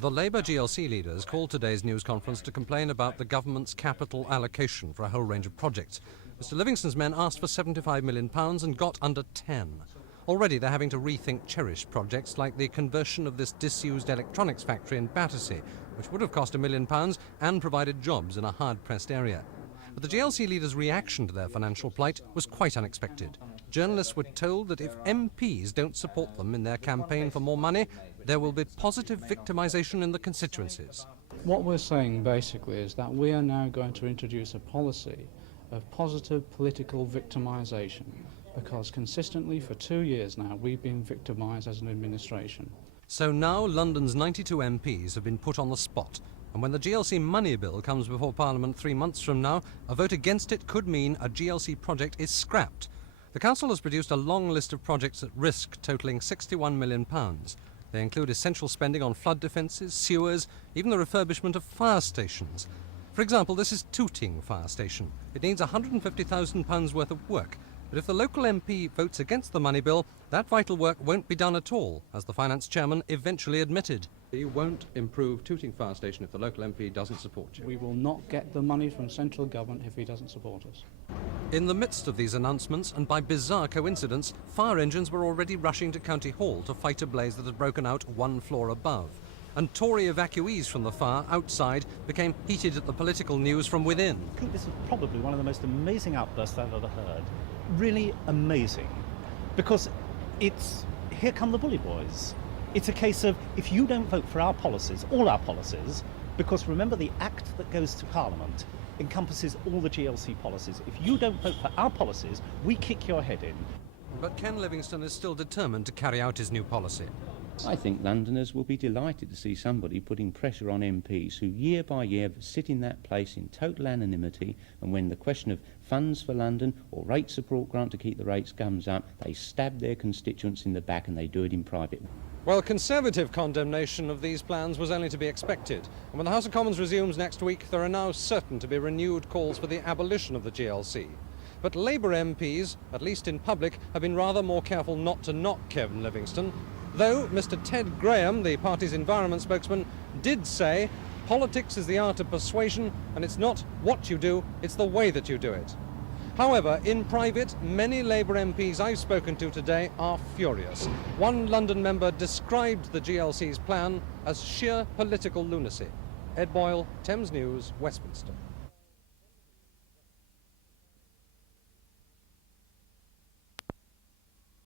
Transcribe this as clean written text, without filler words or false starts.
The Labour GLC leaders called today's news conference to complain about the government's capital allocation for a whole range of projects. Mr Livingstone's men asked for £75 million and got under 10. Already they're having to rethink cherished projects like the conversion of this disused electronics factory in Battersea, which would have cost £1 million and provided jobs in a hard-pressed area. But the GLC leaders' reaction to their financial plight was quite unexpected. Journalists were told that if MPs don't support them in their campaign for more money, there will be positive victimisation in the constituencies. What we're saying basically is that we are now going to introduce a policy of positive political victimisation, because consistently for 2 years now we've been victimised as an administration. So now London's 92 MPs have been put on the spot, and when the GLC money bill comes before Parliament 3 months from now, a vote against it could mean a GLC project is scrapped. The Council has produced a long list of projects at risk totalling £61 million. They include essential spending on flood defences, sewers, even the refurbishment of fire stations. For example, this is Tooting Fire Station. It needs £150,000 worth of work, but if the local MP votes against the money bill, that vital work won't be done at all, as the finance chairman eventually admitted. You won't improve Tooting Fire Station if the local MP doesn't support you. We will not get the money from central government if he doesn't support us. In the midst of these announcements, and by bizarre coincidence, fire engines were already rushing to County Hall to fight a blaze that had broken out 1 floor above. And Tory evacuees from the fire outside became heated at the political news from within. I think this is probably one of the most amazing outbursts I've ever heard. Really amazing. Because it's, here come the bully boys. It's a case of, if you don't vote for our policies, all our policies, because remember the Act that goes to Parliament encompasses all the GLC policies. If you don't vote for our policies, we kick your head in. But Ken Livingstone is still determined to carry out his new policy. I think Londoners will be delighted to see somebody putting pressure on MPs who year by year sit in that place in total anonymity, and when the question of funds for London or rate support grant to keep the rates comes up, they stab their constituents in the back and they do it in private. Well, Conservative condemnation of these plans was only to be expected. And when the House of Commons resumes next week, there are now certain to be renewed calls for the abolition of the GLC. But Labour MPs, at least in public, have been rather more careful not to knock Kevin Livingstone, though Mr Ted Graham, the party's environment spokesman, did say politics is the art of persuasion, and it's not what you do, it's the way that you do it. However, in private, many Labour MPs I've spoken to today are furious. One London member described the GLC's plan as sheer political lunacy. Ed Boyle, Thames News, Westminster.